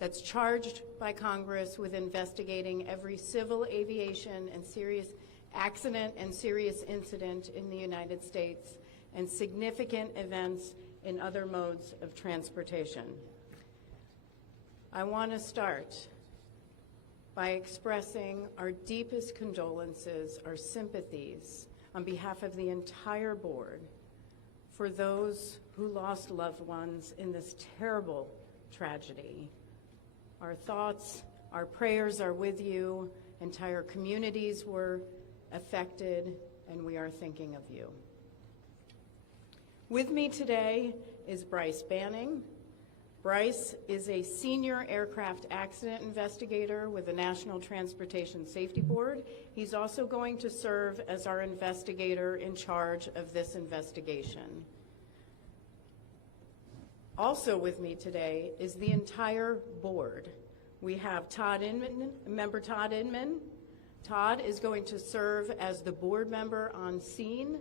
that's charged by Congress with investigating every civil aviation and serious accident and serious incident in the United States and significant events in other modes of transportation. I want to start by expressing our deepest condolences, our sympathies on behalf of the entire board for those who lost loved ones in this terrible tragedy. Our thoughts, our prayers are with you. Entire communities were affected, and we are thinking of you. With me today is Bryce Banning. Bryce is a senior aircraft accident investigator with the National Transportation Safety Board. He's also going to serve as our investigator in charge of this investigation. Also with me today is the entire board. We have Todd Inman, member Todd Inman. Todd is going to serve as the board member on scene,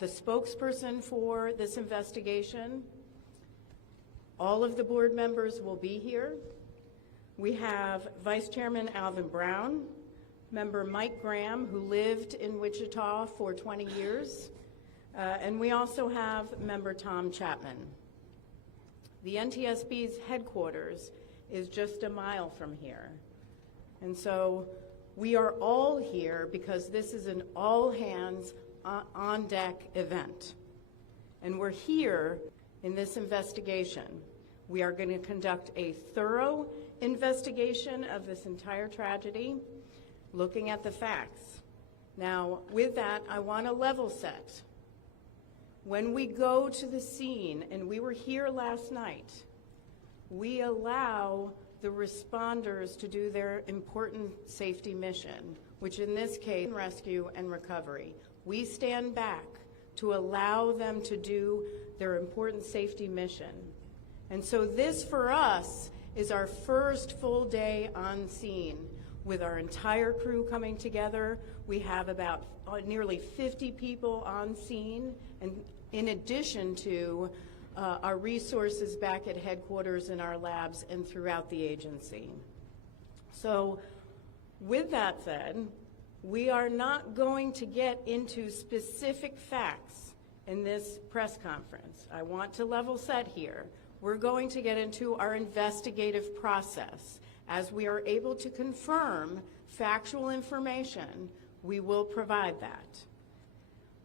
the spokesperson for this investigation. All of the board members will be here. We have Vice Chairman Alvin Brown, member Mike Graham, who lived in Wichita for 20 years, and we also have member Tom Chapman. The NTSB's headquarters is just a mile from here. And so we are all here because this is an all-hands on-deck event. And we're here in this investigation. We are going to conduct a thorough investigation of this entire tragedy, looking at the facts. Now, with that, I want to level set. When we go to the scene, and we were here last night, we allow the responders to do their important safety mission, which in this case, rescue and recovery. We stand back to allow them to do their important safety mission. And so this, for us, is our first full day on scene with our entire crew coming together. We have about nearly 50 people on scene, and in addition to our resources back at headquarters in our labs and throughout the agency. So with that said, we are not going to get into specific facts in this press conference. I want to level set here. We're going to get into our investigative process. As we are able to confirm factual information, we will provide that.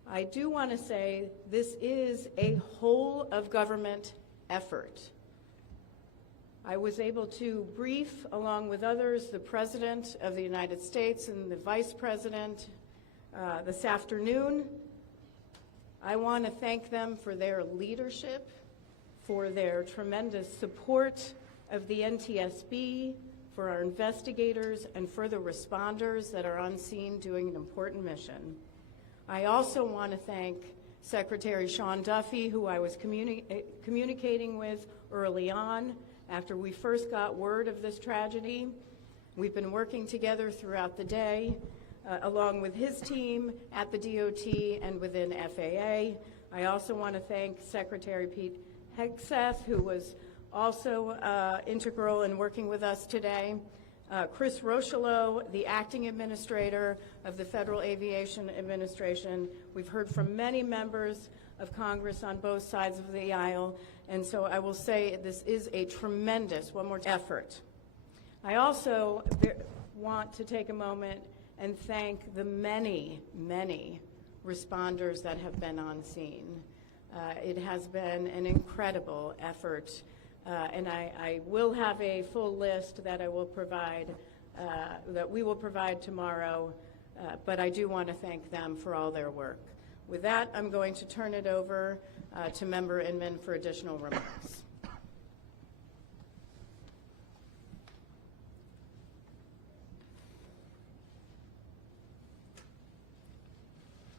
I do want to say this is a whole of government effort. I was able to brief, along with others, the President of the United States and the Vice President this afternoon. I want to thank them for their leadership, for their tremendous support of the NTSB, for our investigators, and for the responders that are on scene doing an important mission. I also want to thank Secretary Sean Duffy, who I was communicating with early on after we first got word of this tragedy. We've been working together throughout the day, along with his team at the DOT and within FAA. I also want to thank Secretary Pete Hegseth, who was also integral in working with us today. Chris Rocheleau, the acting administrator of the Federal Aviation Administration. We've heard from many members of Congress on both sides of the aisle, and so I will say this is a tremendous, effort. I also want to take a moment and thank the many, many responders that have been on scene. It has been an incredible effort. And I will have a full list that I will provide, that we will provide tomorrow, but I do want to thank them for all their work. With that, I'm going to turn it over to Member Inman for additional remarks.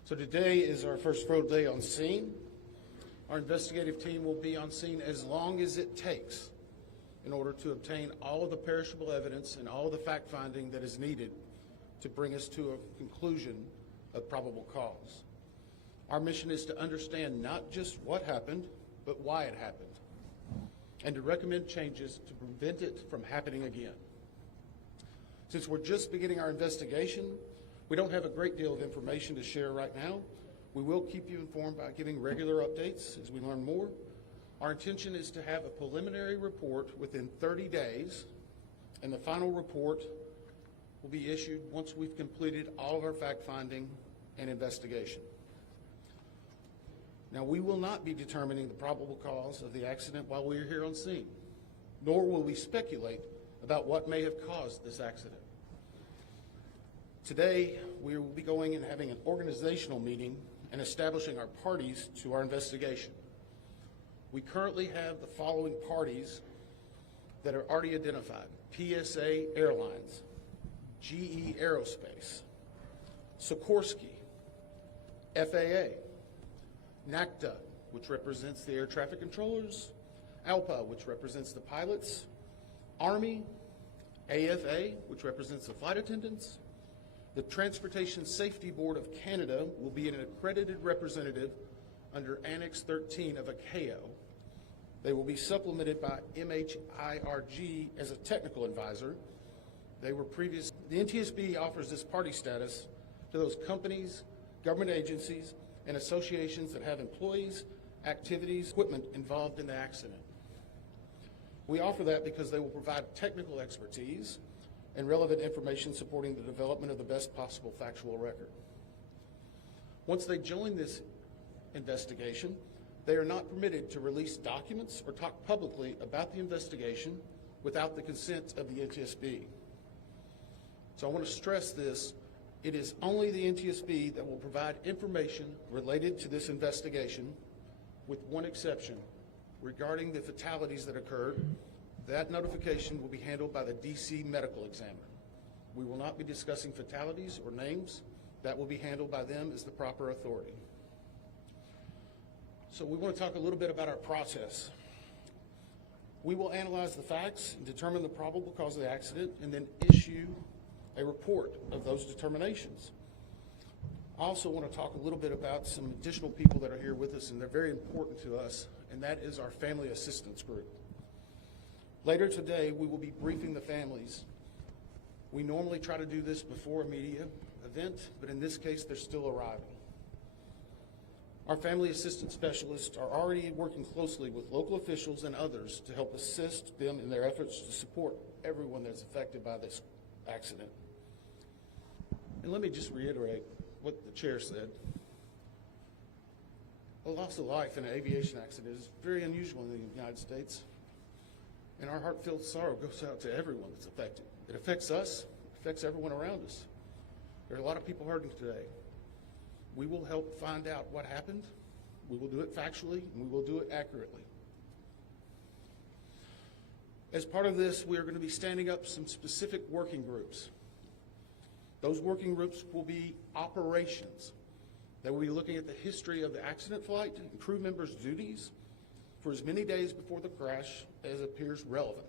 So today is our first full day on scene. Our investigative team will be on scene as long as it takes in order to obtain all of the perishable evidence and all of the fact-finding that is needed to bring us to a conclusion of probable cause. Our mission is to understand not just what happened, but why it happened. and to recommend changes to prevent it from happening again. Since we're just beginning our investigation, we don't have a great deal of information to share right now. We will keep you informed by giving regular updates as we learn more. Our intention is to have a preliminary report within 30 days, and the final report will be issued once we've completed all of our fact-finding and investigation. Now, we will not be determining the probable cause of the accident while we are here on scene, nor will we speculate about what may have caused this accident. Today, we will be going and having an organizational meeting and establishing our parties to our investigation. We currently have the following parties that are already identified: PSA Airlines, GE Aerospace, Sikorsky, FAA, NACTA, which represents the air traffic controllers, ALPA, which represents the pilots, Army, AFA, which represents the flight attendants. The Transportation Safety Board of Canada will be an accredited representative under Annex 13 of ICAO. They will be supplemented by MHIRG as a technical advisor. The NTSB offers this party status to those companies, government agencies, and associations that have employees, activities, equipment involved in the accident. We offer that because they will provide technical expertise and relevant information supporting the development of the best possible factual record. Once they join this investigation, they are not permitted to release documents or talk publicly about the investigation without the consent of the NTSB. So I want to stress this. It is only the NTSB that will provide information related to this investigation, with one exception. Regarding the fatalities that occurred, that notification will be handled by the DC medical examiner. We will not be discussing fatalities or names. That will be handled by them as the proper authority. So we want to talk a little bit about our process. We will analyze the facts and determine the probable cause of the accident, and then issue a report of those determinations. I also want to talk a little bit about some additional people that are here with us, and they're very important to us, and that is our family assistance group. Later today, we will be briefing the families. We normally try to do this before a media event, but in this case, they're still arriving. Our family assistance specialists are already working closely with local officials and others to help assist them in their efforts to support everyone that's affected by this accident. And let me just reiterate what the chair said. A loss of life in an aviation accident is very unusual in the United States, and our heartfelt sorrow goes out to everyone that's affected. It affects us, it affects everyone around us. There are a lot of people hurting today. We will help find out what happened. We will do it factually, and we will do it accurately. As part of this, we are going to be standing up some specific working groups. Those working groups will be operations. They will be looking at the history of the accident flight and crew members' duties for as many days before the crash as appears relevant.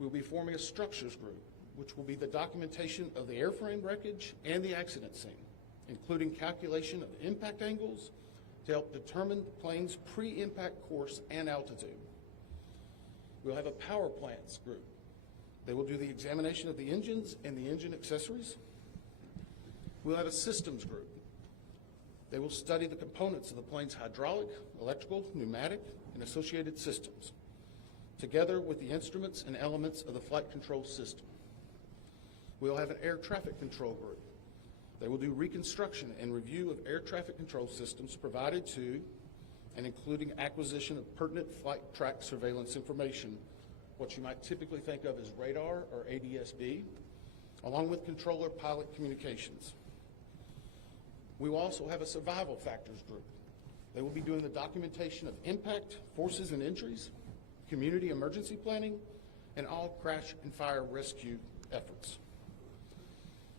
We will be forming a structures group, which will be the documentation of the airframe wreckage and the accident scene, including calculation of impact angles to help determine the plane's pre-impact course and altitude. We'll have a power plants group. They will do the examination of the engines and the engine accessories. We'll have a systems group. They will study the components of the plane's hydraulic, electrical, pneumatic, and associated systems, together with the instruments and elements of the flight control system. We'll have an air traffic control group. They will do reconstruction and review of air traffic control systems provided to and including acquisition of pertinent flight track surveillance information, what you might typically think of as radar or ADSB, along with controller pilot communications. We will also have a survival factors group. They will be doing the documentation of impact, forces and injuries, community emergency planning, and all crash and fire rescue efforts.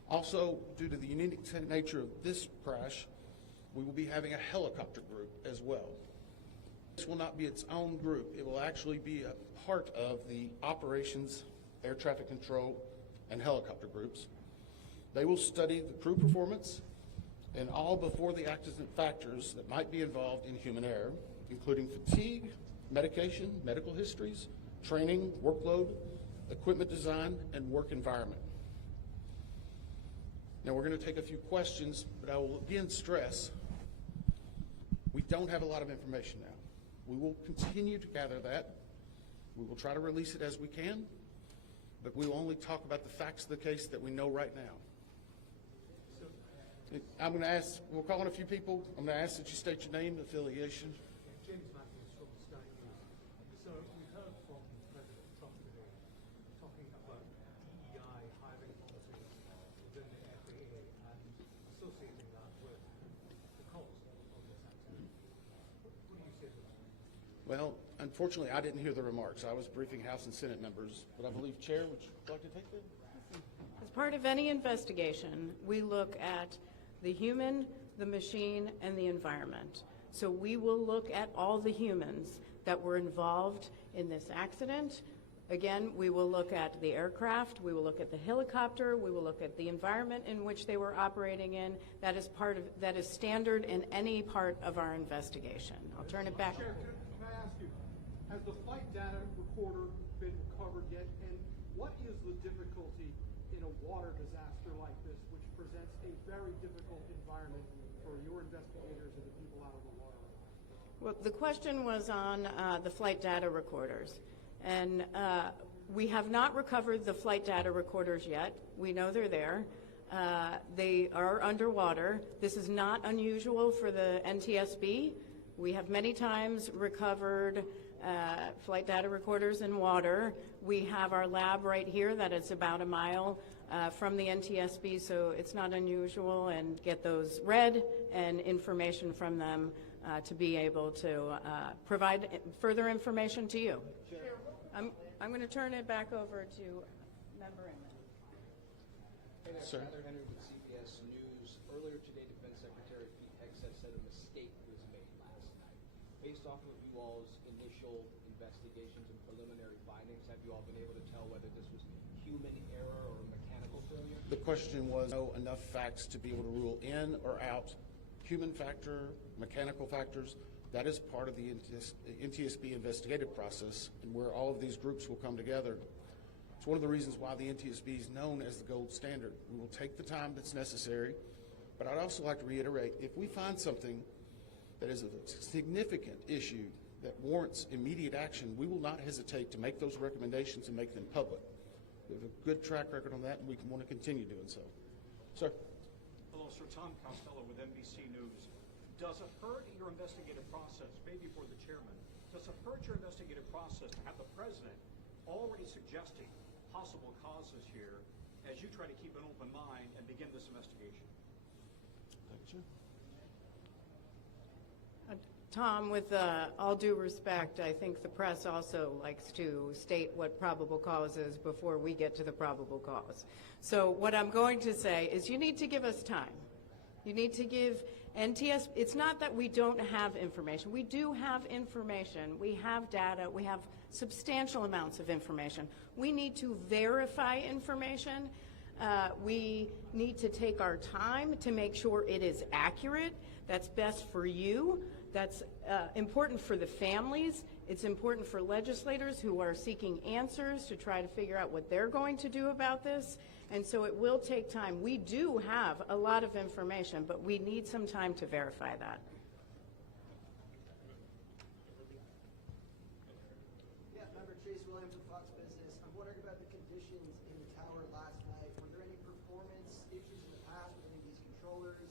Also, due to the unique nature of this crash, we will be having a helicopter group as well. This will not be its own group. It will actually be a part of the operations, air traffic control, and helicopter groups. They will study the crew performance and all before the accident factors that might be involved in human error, including fatigue, medication, medical histories, training, workload, equipment design, and work environment. Now we're going to take a few questions, but I will again stress, we don't have a lot of information now. We will continue to gather that. We will try to release it as we can, but we will only talk about the facts of the case that we know right now. I'm going to ask, we're calling a few people. I'm going to ask that you state your name and affiliation. James Matthews from the State News. So we heard from President Trump today talking about DEI hiring policies within the FAA and associating that with the cost of this activity. What do you say to that? Well, unfortunately, I didn't hear the remarks. I was briefing House and Senate members, but I believe, Chair, would you like to take that? As part of any investigation, we look at the human, the machine, and the environment. So we will look at all the humans that were involved in this accident. Again, we will look at the aircraft, we will look at the helicopter, we will look at the environment in which they were operating in. That is standard in any part of our investigation. I'll turn it back. Chair, can I ask you, has the flight data recorder been recovered yet? And what is the difficulty in a water disaster like this, which presents a very difficult environment for your investigators and the people out of the water? Well, the question was on the flight data recorders. And we have not recovered the flight data recorders yet. We know they're there. They are underwater. This is not unusual for the NTSB. We have many times recovered flight data recorders in water. We have our lab right here that is about a mile from the NTSB, so it's not unusual, and get those read and information from them to be able to provide further information to you. I'm going to turn it back over to Member Inman. Hey there, Sir. Tyler Henry with CBS News. Earlier today, Defense Secretary Pete Hegseth said a mistake was made last night. Based off of you all's initial investigations and preliminary findings, have you all been able to tell whether this was human error or mechanical failure? The question was, enough facts to be able to rule in or out human factor, mechanical factors. That is part of the NTSB investigative process, and where all of these groups will come together. It's one of the reasons why the NTSB is known as the gold standard. We will take the time that's necessary, but I'd also like to reiterate, if we find something that is a significant issue that warrants immediate action, we will not hesitate to make those recommendations and make them public. We have a good track record on that, and we want to continue doing so. Sir. Hello, sir. Tom Costello with NBC News. Does it hurt your investigative process, maybe for the chairman, does it hurt your investigative process to have the president already suggesting possible causes here as you try to keep an open mind and begin this investigation? Thank you. Tom, with all due respect, I think the press also likes to state what probable cause is before we get to the probable cause. So what I'm going to say is you need to give us time. You need to give NTSB, it's not that we don't have information. We do have information. We have data. We have substantial amounts of information. We need to verify information. We need to take our time to make sure it is accurate. That's best for you. That's important for the families. It's important for legislators who are seeking answers to try to figure out what they're going to do about this. And so it will take time. We do have a lot of information, but we need some time to verify that. Yeah, member Chase Williams of Fox Business. I'm wondering about the conditions in the tower last night. Were there any performance issues in the past with any of these controllers,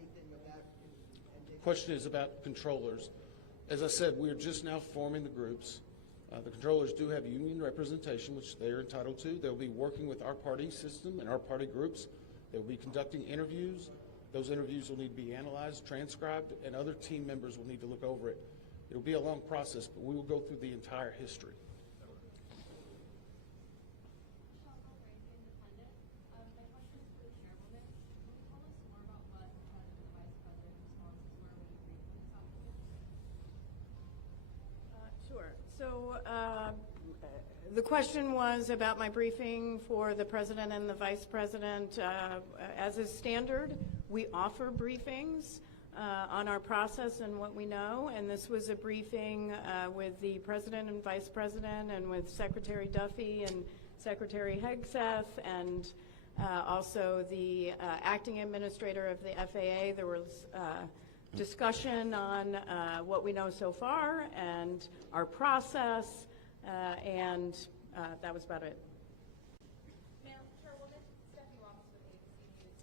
anything of that? The question is about controllers. As I said, we are just now forming the groups. The controllers do have union representation, which they are entitled to. They'll be working with our party system and our party groups. They'll be conducting interviews. Those interviews will need to be analyzed, transcribed, and other team members will need to look over it. It'll be a long process, but we will go through the entire history. Sure. So the question was about my briefing for the president and the vice president. As is standard, we offer briefings on our process and what we know, and this was a briefing with the President and Vice President and with Secretary Duffy and Secretary Hegseth and also the acting administrator of the FAA. There was discussion on what we know so far and our process, and that was about it. Madam Chairwoman, Stephanie Ramos with ABC News.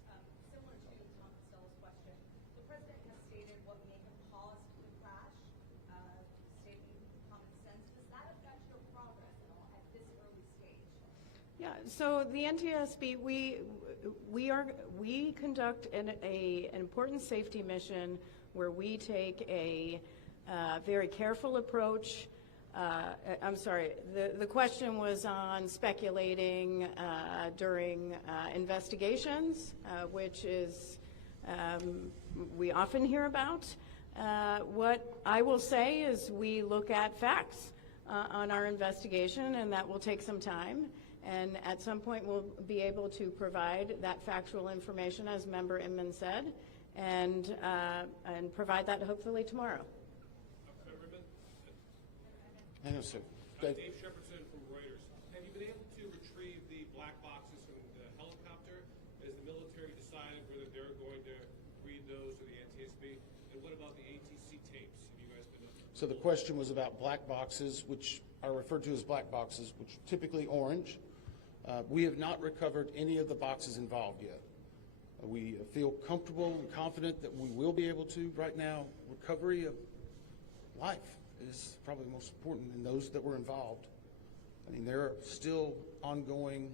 Similar to Tom Costello's question, the President has stated what may have caused the crash, stating common sense. Does that affect your progress at all at this early stage? Yeah, so the NTSB, we conduct an important safety mission where we take a very careful approach. I'm sorry, the question was on speculating during investigations, which is we often hear about. What I will say is we look at facts on our investigation, and that will take some time. And at some point, we'll be able to provide that factual information, as Member Inman said, and provide that hopefully tomorrow. Hang on a second. Dave Shepardson from Reuters. Have you been able to retrieve the black boxes from the helicopter? Has the military decided whether they're going to read those or the NTSB? And what about the ATC tapes? Have you guys been able to? So the question was about black boxes, which are referred to as black boxes, which are typically orange. We have not recovered any of the boxes involved yet. We feel comfortable and confident that we will be able to. Right now, recovery of life is probably the most important in those that were involved. I mean, there are still ongoing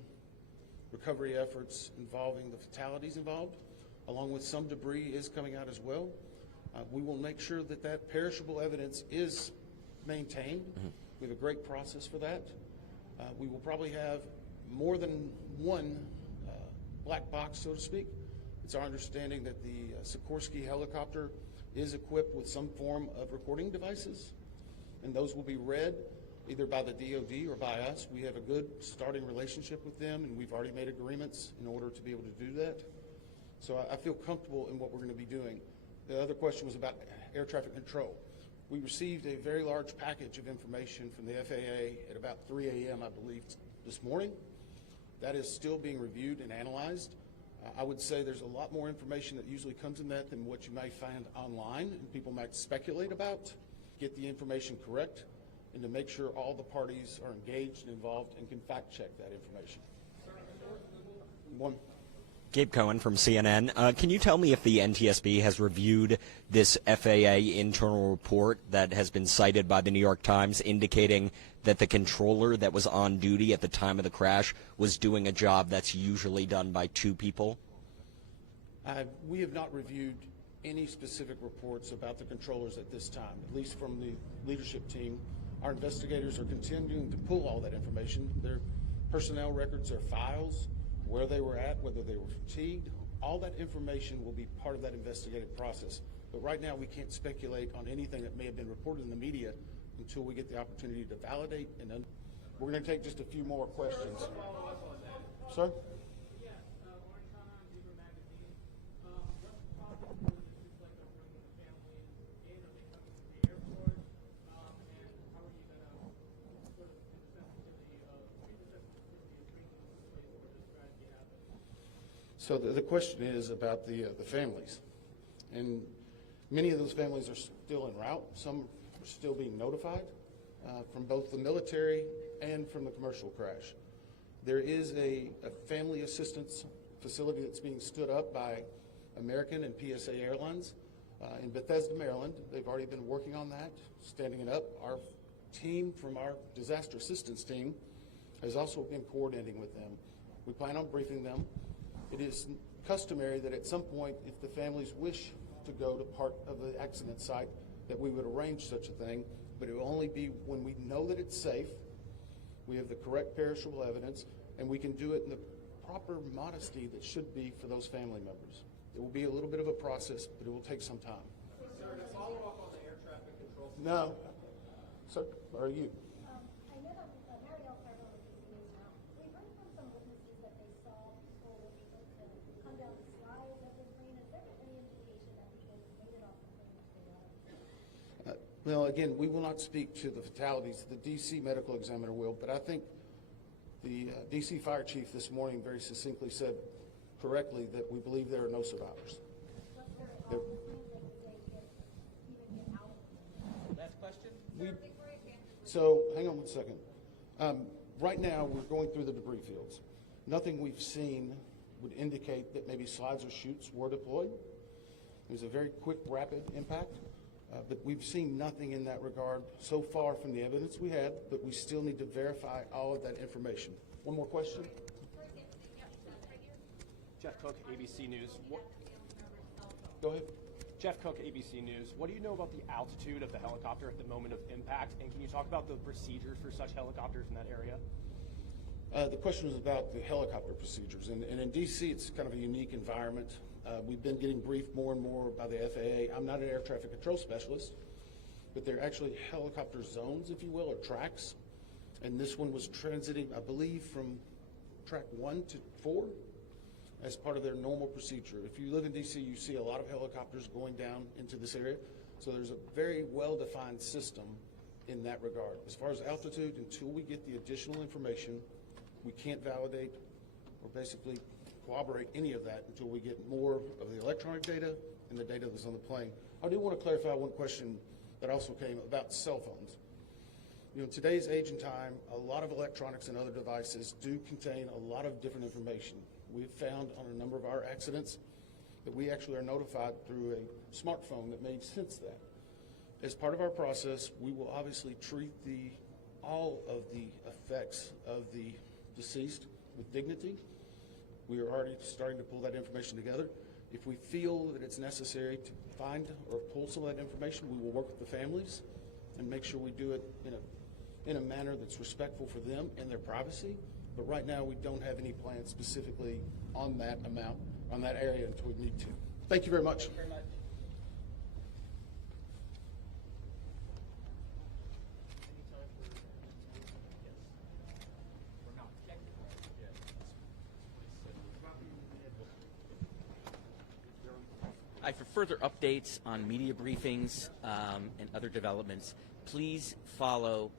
recovery efforts involving the fatalities involved, along with some debris is coming out as well. We will make sure that that perishable evidence is maintained. We have a great process for that. We will probably have more than one black box, so to speak. It's our understanding that the Sikorsky helicopter is equipped with some form of recording devices, and those will be read either by the DoD or by us. We have a good starting relationship with them, and we've already made agreements in order to be able to do that. So I feel comfortable in what we're going to be doing. The other question was about air traffic control. We received a very large package of information from the FAA at about 3 a.m., I believe, this morning. That is still being reviewed and analyzed. I would say there's a lot more information that usually comes in that than what you may find online and people might speculate about. Get the information correct and to make sure all the parties are engaged and involved and can fact check that information. One. Gabe Cohen from CNN. Can you tell me if the NTSB has reviewed this FAA internal report that has been cited by the New York Times indicating that the controller that was on duty at the time of the crash was doing a job that's usually done by two people? We have not reviewed any specific reports about the controllers at this time, at least from the leadership team. Our investigators are continuing to pull all that information. Their personnel records, their files, where they were at, whether they were fatigued, all that information will be part of that investigative process. But right now we can't speculate on anything that may have been reported in the media until we get the opportunity to validate. And we're going to take just a few more questions. Sir? So the question is about the families, and many of those families are still en route. Some are still being notified from both the military and from the commercial crash. There is a family assistance facility that's being stood up by American and PSA Airlines in Bethesda, Maryland. They've already been working on that, standing it up. Our team from our disaster assistance team has also been coordinating with them. We plan on briefing them. It is customary that at some point, if the families wish to go to part of the accident site, that we would arrange such a thing, but it will only be when we know that it's safe, we have the correct perishable evidence, and we can do it in the proper modesty that should be for those family members. It will be a little bit of a process, but it will take some time. Sir, to follow up on the air traffic control. No. Sir, are you? I know that Marielle Carville with ABC News now. We've heard from some witnesses that they saw people able to come down the slides of the plane. Is there any indication that people made it on Well, again, we will not speak to the fatalities. The D.C. medical examiner will, but I think the D.C. fire chief this morning very succinctly said correctly that we believe there are no survivors. There- Last question? So, hang on one second. Right now, we're going through the debris fields. Nothing we've seen would indicate that maybe slides or chutes were deployed. It was a very quick, rapid impact, but we've seen nothing in that regard so far from the evidence we had, but we still need to verify all of that information. One more question? Jeff Cook, ABC News. Go ahead. Jeff Cook, ABC News. What do you know about the altitude of the helicopter at the moment of impact? And can you talk about the procedures for such helicopters in that area? The question was about the helicopter procedures. And in D.C., it's kind of a unique environment. We've been getting briefed more and more by the FAA. I'm not an air traffic control specialist, but they're actually helicopter zones, if you will, or tracks. And this one was transiting, I believe, from track 1 to 4 as part of their normal procedure. If you live in D.C., you see a lot of helicopters going down into this area. So there's a very well-defined system in that regard. As far as altitude, until we get the additional information, we can't validate or basically corroborate any of that until we get more of the electronic data and the data that's on the plane. I do want to clarify one question that also came about cell phones. You know, in today's age and time, a lot of electronics and other devices do contain a lot of different information. We've found on a number of our accidents that we actually are notified through a smartphone that may sense that. As part of our process, we will obviously treat all of the effects of the deceased with dignity. We are already starting to pull that information together. If we feel that it's necessary to find or pull some of that information, we will work with the families and make sure we do it in a manner that's respectful for them and their privacy. But right now, we don't have any plans specifically on that amount, on that area until we need to. Thank you very much. Very much. For further updates on media briefings and other developments, please follow